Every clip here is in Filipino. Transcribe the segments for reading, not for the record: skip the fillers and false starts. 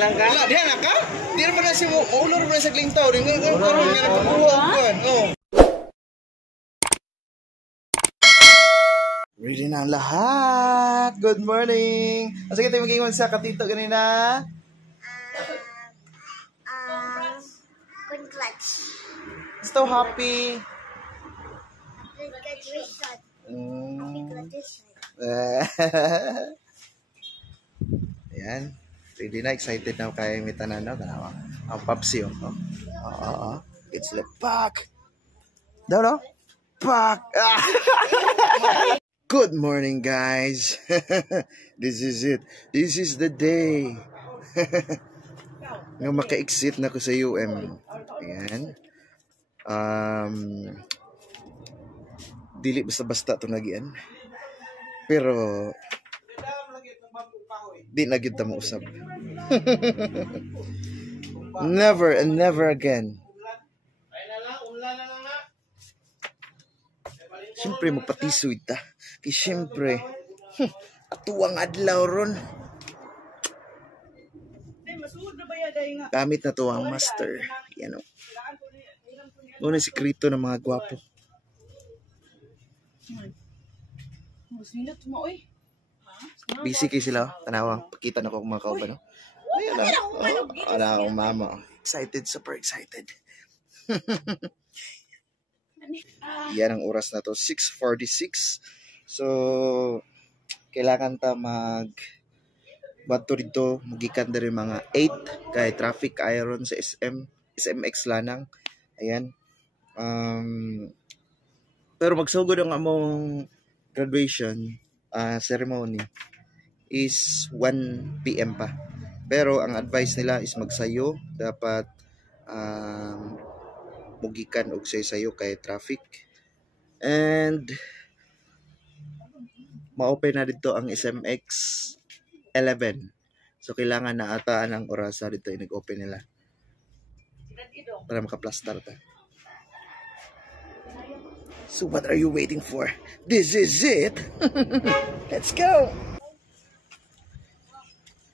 lang ka? Wala, diyan ka? Di naman na si maulor mo na sa klintaw. Di nga karoon nga nagpakuha ko. Ready na ang lahat. Good morning. Asa kita mag-ingon sa katito ganina? Congrats. So happy. Graduation. Graduation. Ayan. Ready na. Excited na kay Mitanan. Ang papsi. It's the pack. Daw no? Pack. Good morning, guys. This is it. This is the day. Nga maka-exit na ko sa UM. Ayan. Dili basta-basta ito nagian. Pero di na gyud ta mo usab. Never and never again. Siyempre magpatisoy ta. Kaya siyempre atuwang adlaw ron. Gamit na to ang master. Yan o. Muna sikrito ng mga gwapo. Busy kayo sila. Tanawa. Pakita na ko mga kauban. Ayan na. Wala akong mama. Excited. Super excited. Yan ang oras na to. 6:46. So, kailangan ta bato dito. Magikan na rin mga 8. Kaya traffic iron sa SMX Lanang. Ayan. Pero magsugod ang among graduation ceremony is 1 PM pa. Pero ang advice nila is magsayo. Dapat mugikan og sayo kay traffic. And ma-open na dito ang SMX 11. So kailangan na ataan ang orasa dito nag-open nila. Para makaplastar ta. So what are you waiting for? This is it. Let's go.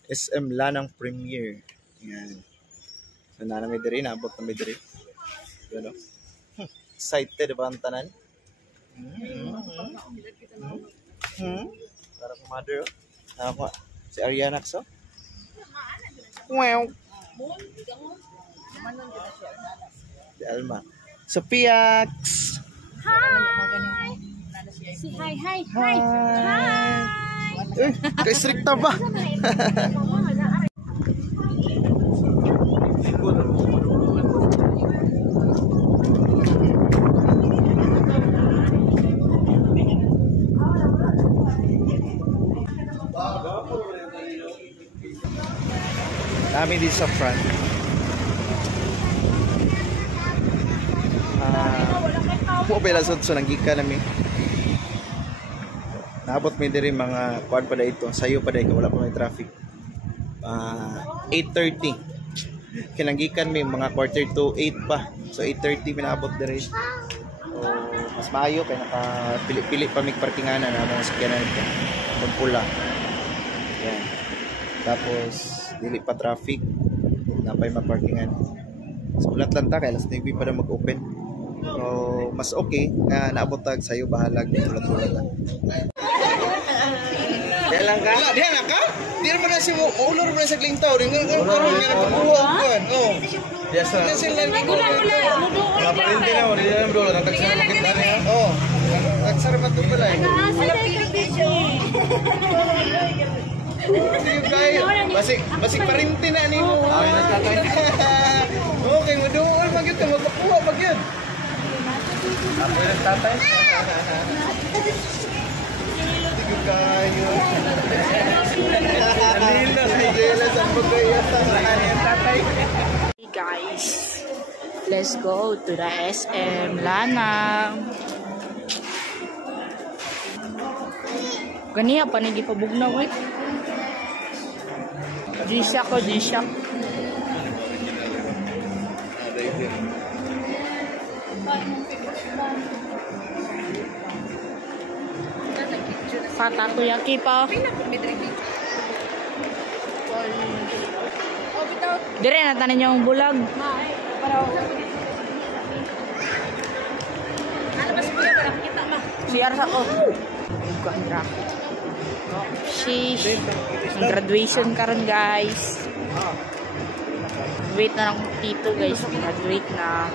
SM Lanang Premier. Yan. So na may diri, naabot na may diri. Ano? Excited ba ang tanan? Para sa mother. Ako si Ariana so. Wow. Si Alma. Sophia. Hi! Si hi. Kay strikta ba? Kami dito sa front. Po pala so nanggika nami. Naabot mi diri mga kuan pa ito, sayo pa dai wala pa may traffic. 8:30. Kinanggikan mi mga 7:45 pa. So 8:30 minaabot diri. So mas maayo kay nakapili-pili pa mig parkinganan na mga sakyanan ito. Pagpula. Yan. Tapos dili pa traffic. Napay maparkingan. So ulat lang ta kay alas 9 pa na mag-open. So, mas okay na naabot tag sayo bahalag ulat-ulat na. Diyan lang ka? Wala, diyan lang ka? Di naman na si maulor mo na sa klintaw. Di nga karoon nga nagpakuha ko. Yes, sir. Gulan mo na. Kapalindi na mo. Di na naman nagtagsara makita niya. Oo. Nagtagsara pa ito pala. Basik parinti na ni mo. Okay, maduol magyud ka magpakuha magyud. Ako yung tatay. Tigil kayo. Alina sa jealous ang pagkaya. Hey guys, let's go to the SM Lanang. Ganiya pa nigi pabugnaw eh. G-Shock ko, G-Shock. Patakoyaki pa. Dire na tanan yung bulag. Siya sa ko. Gandra. Sheesh. Ang graduation karon guys. Wait na lang tito guys. Graduate na.